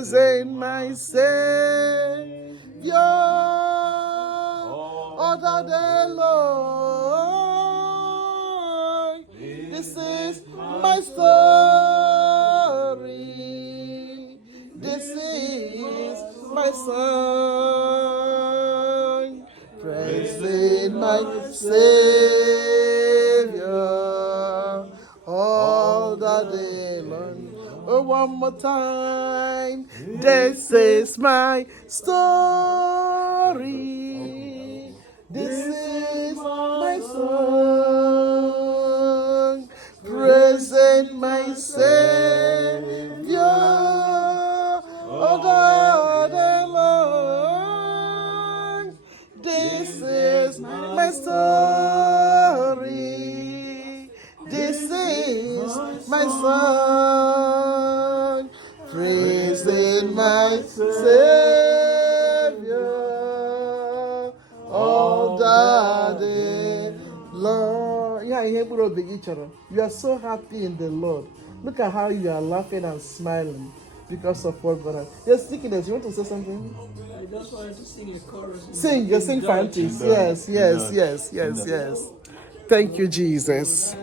Praising my Savior all the day long. This is my story. This is my song. Praising my Savior all the day long. Oh, one more time. This is my story. This is my song. Praising my Savior all the day long. This is my story. This is my song. Praising my Savior all the day long. Yeah, you are so happy in the Lord. Look at how you are laughing and smiling because of what God has. Yes, Stickiness, you want to say something? I just wanted to sing a chorus. Sing, Fantis. Yes. Thank you, Jesus.